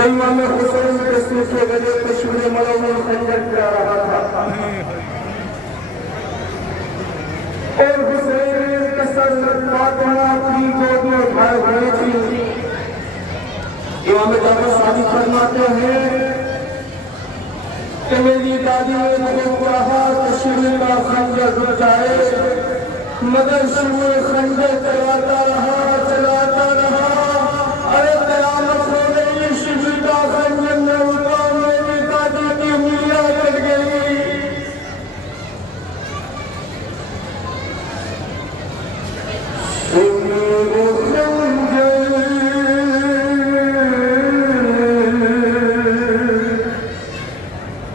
इमाम हुसैन के सूखे गले पे शुरे मलौल खंजर गिरा रहा था और हुसैन के सर फातिमा की गोद में उठाए हुए थी। इमाम जाफर सादिक फरमाते हैं कि मेरी दादी ने खूब कहा कि शुरू का खंजर रुक जाए, मगर शुरू खंजर चलाता रहा। अरे कयामत हो गई, शुरू का खंजर न रुका, मेरी दादी की उंगलियां कट गई।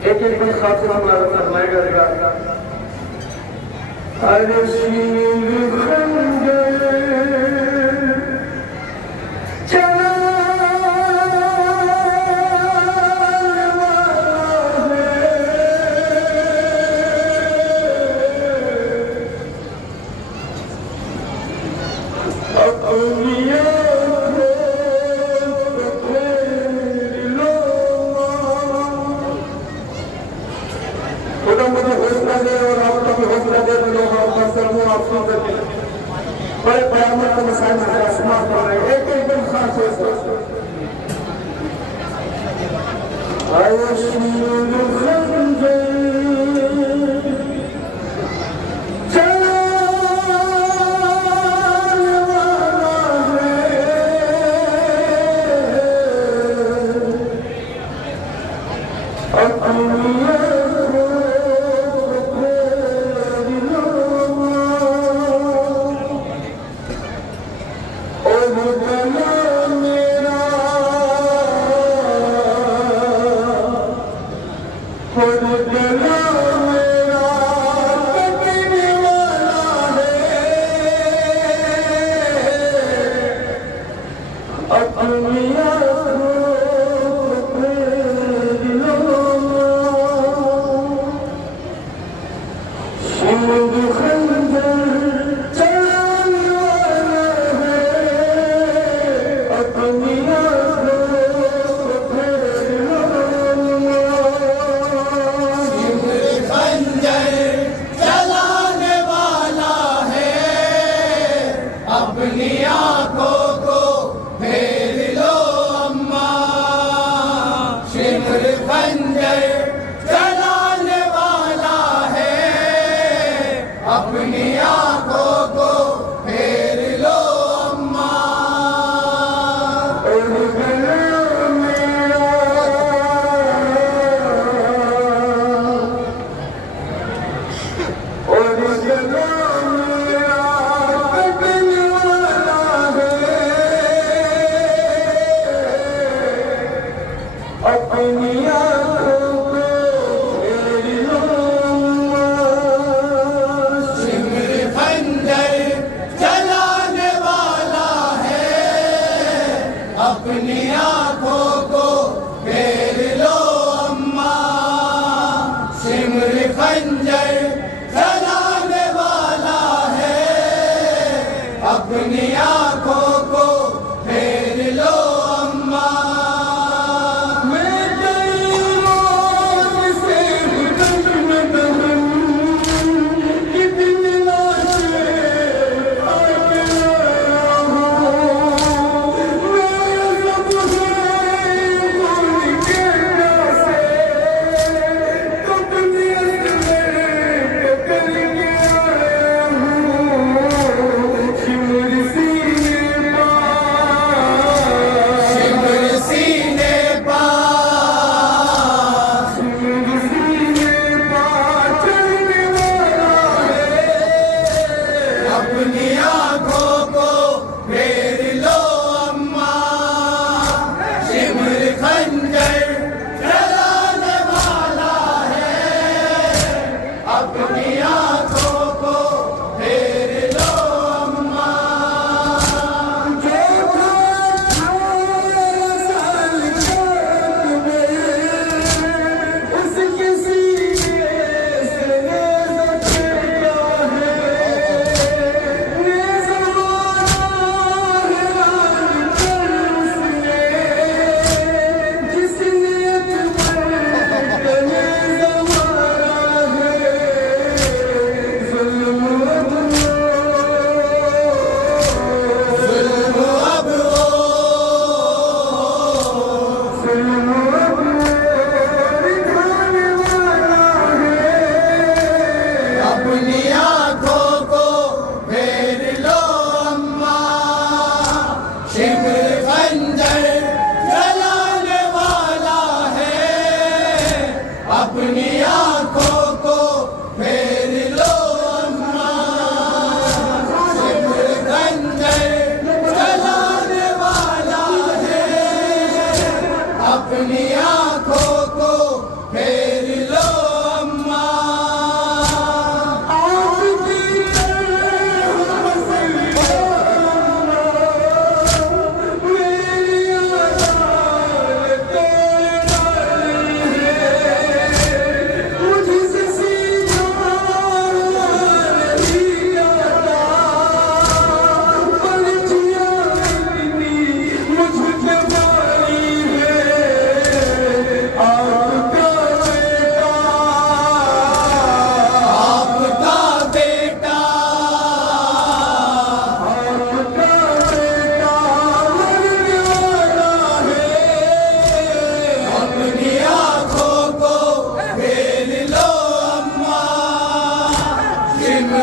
एक बड़ी खातिर हमारा फरमाएगा अरे बड़े बयान का मसाइल आसमान कर रहे हैं। एक एकदम खास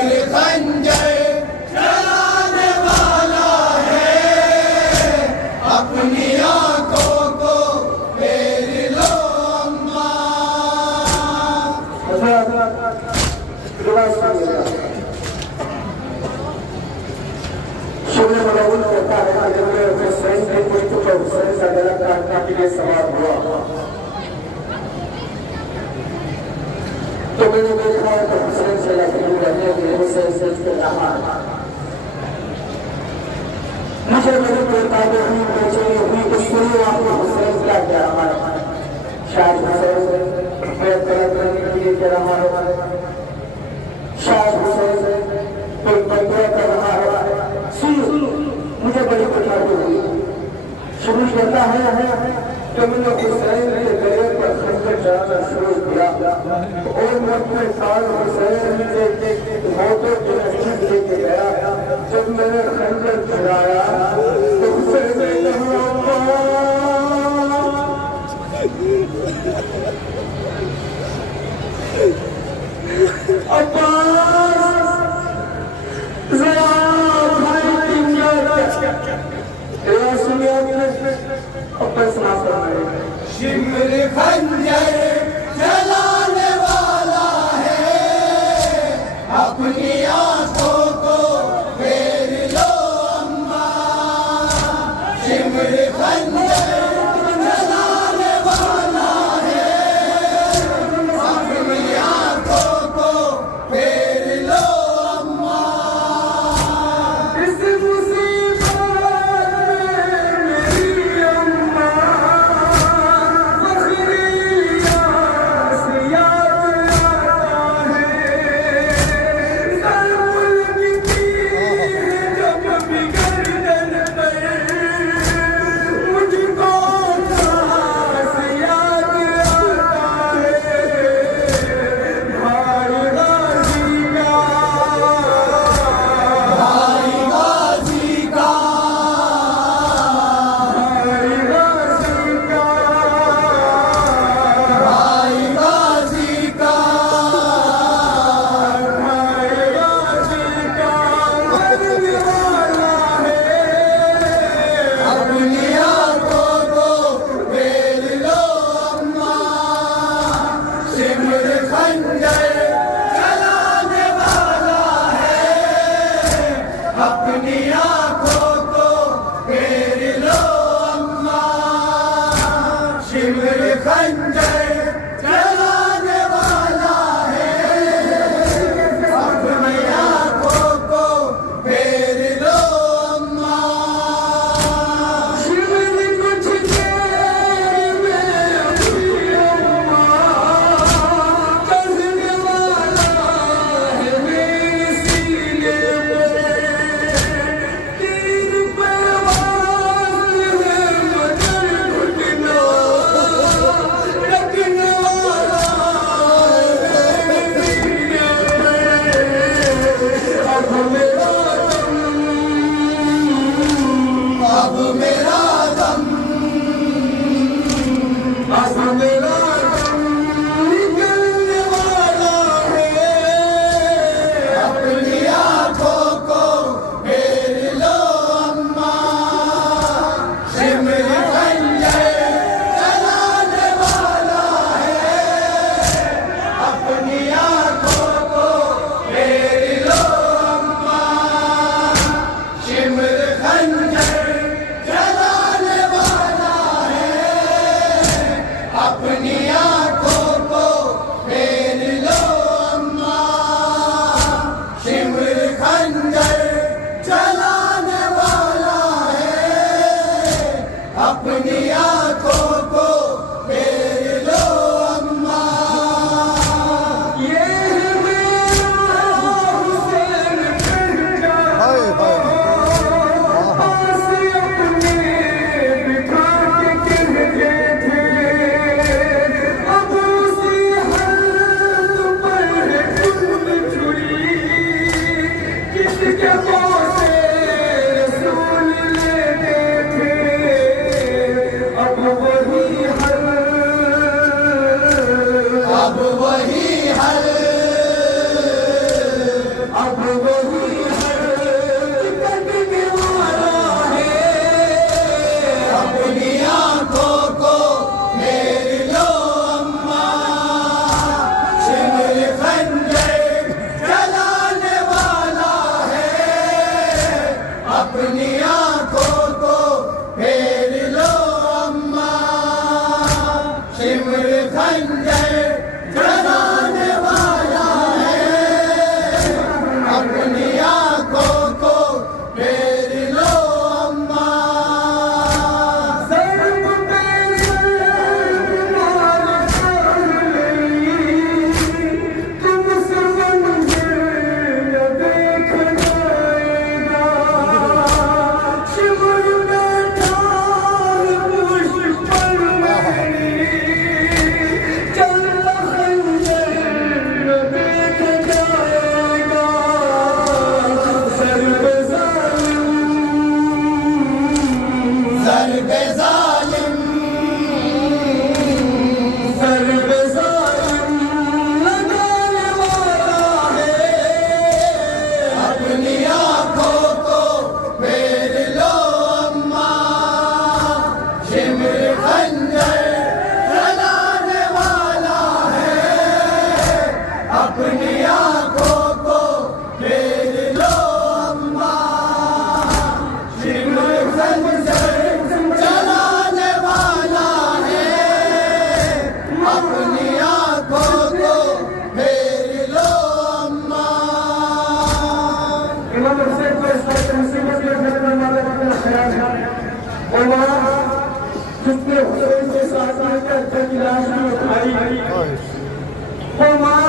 शिमर खंजर चलाने वाला है, अपनी आंखों को फेर लो अम्मा। शिमर मरहूल कहता है कि जब मैं अपने हुसैन के पुष्प पर हुसैन का गला काटने के लिए सवार हुआ तो मैंने देखा तो हुसैन से लकड़ी रहने के हुसैन से रहा। मुझे मेरे बेताबे हुई बेचैनी हुई तो सुनो आपको हुसैन क्या कह रहा है। शायद हुसैन मैं तलब करने के लिए कह रहा है, शायद हुसैन कोई बंदुआ कर रहा है। सुनो मुझे बड़ी परेशानी हुई। शुरू कहता है तो मैंने हुसैन के गले पर खंजर चलाना शुरू किया और मैं अपने साल हुसैन के हाथों को नजदीक लेके गया। जब मैंने खंजर चलाया तो हुसैन ने कहा शिमर खंजर चलाने वाला है, अपनी आंखों को फेर लो अम्मा। शिमर खंजर चलाने वाला है, अपनी आंखों को फेर लो अम्मा। इस मुसीबत जिसने हुसैन के साथ मिलकर की लाश भी उठाई, वो माँ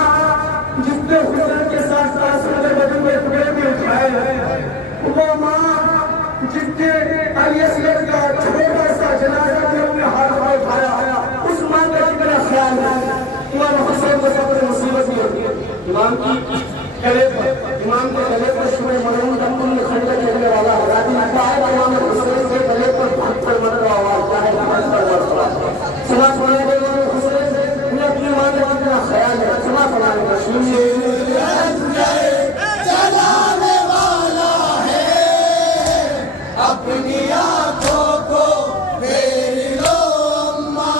जिसने हुसैन के साथ साथ बदन में टुकड़े भी उठाए, वो माँ जिसके अय्यसर का छोटा सा जनाजा भी अपने हाथ में उठाया, उस माँ का कितना ख्याल है। इमाम हुसैन को सबसे मुसीबत भी होती है इमाम के गले पर शुरू मरहूम तमकुल में खंडर लगने वाला राजी आता है। इमाम हुसैन के गले पर पत्थर मर रहा हुआ चाहे सुना सुनाने के इमाम हुसैन ने अपनी मां के कितना ख्याल है। सुना सुनाने का चलाने वाला है, अपनी आंखों को फेर लो अम्मा।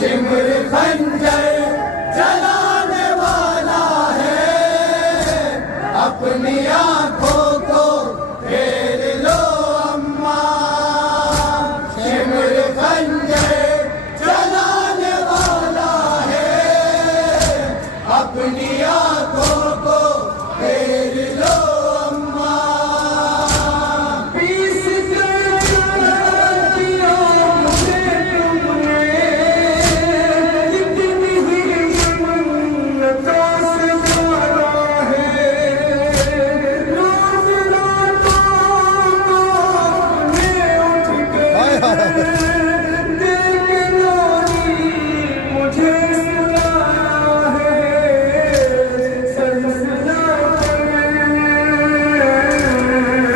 शिमर खंजर जलाने वाला है, अपनी आंखों को फेर लो अम्मा। शिमर खंजर जलाने वाला है, अपनी आंखों को फेर लो अम्मा। पीस कर दिया मुझे तुमने, कितनी ही मन्नतों से मारा है। रोज रातों को अपने उठ कर देखना ही मुझे सुनाया है। सरसना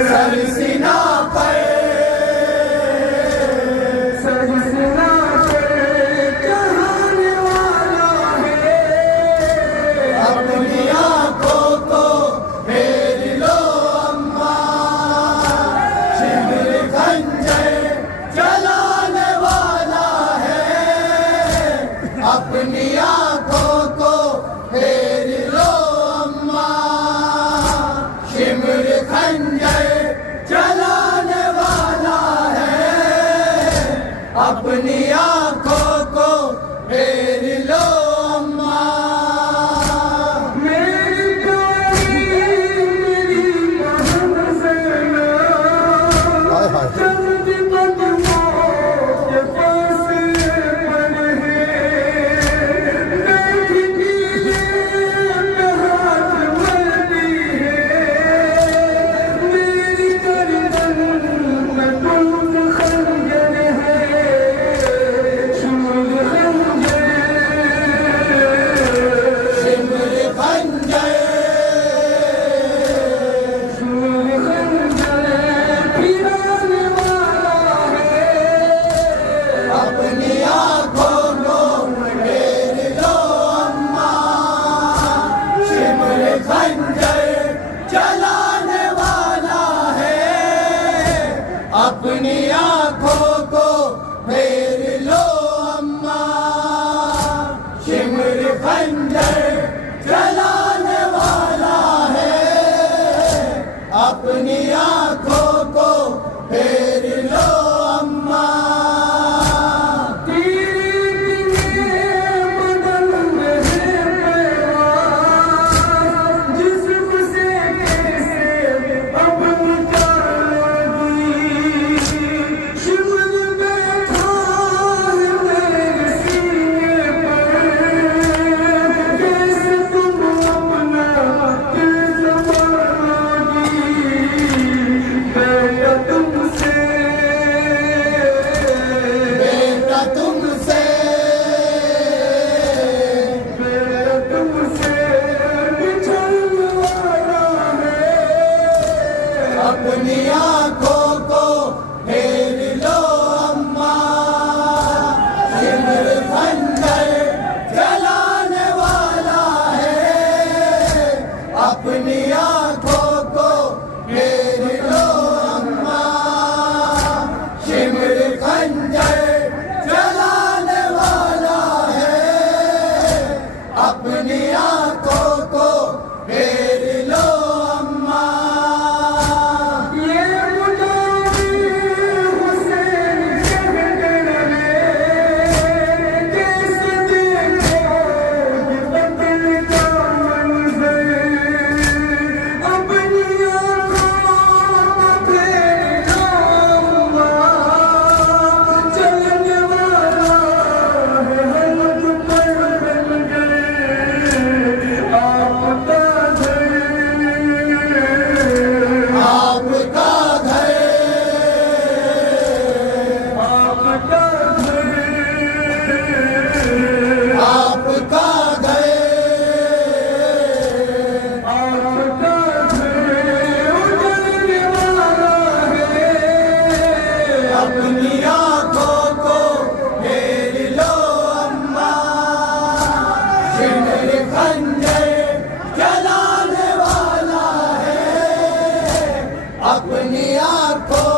सरसिना पर सरसना चढ़ाने वाला है, अपनी आंखों को फेर लो अम्मा। शिमर खंजर जलाने वाला है, अपनी आंखों को फेर लो अम्मा। शिमर खंजर जलाने वाला है, अपनी आंखों को फेर लो अम्मा। मेरी प्यारी मेरी बहन ज़ैनब, चंद कदमों के फासले पर है। बैठी कीले पे हाथ मलती है, मेरी गर्दन में तुम खंजर है। शिमर खंजर शिमर खंजर फिराने वाला है, अपनी आंखों को फेर लो अम्मा। शिमर खंजर जलाने वाला है, अपनी आंखों को फेर लो अम्मा। शिमर खंजर जलाने वाला है, अपनी आंखों को फेर लो अम्मा। तेरे बदन में है पैगाम, जिस्म से कैसे अब निकालोगी। शिमर बैठा है मेरे सीने पर, कैसे तुम अपना दिल संभालोगी। बेटा तुमसे बेटा तुमसे तुमसे बिछड़ने वाला है, अपनी आंखों को फेर लो अम्मा। शिमर खंजर जलाने वाला है, अपनी आंखों को फेर लो अम्मा। शिमर खंजर जलाने वाला है, अपनी आंखों को फेर लो अम्मा। ये मुजाहिद हुसैन कहकर है, कैसे देखोगे बदल का मंजर। अपनी आँखों को फेर लो अम्मा, चलने वाला है हलक पर बनकर आपका घर। आपका घर आपका घर आपका घर आपका घर उजड़ने वाला है, अपनी आंखों को फेर लो अम्मा। शिमर खंजर जलाने वाला है, अपनी आंखों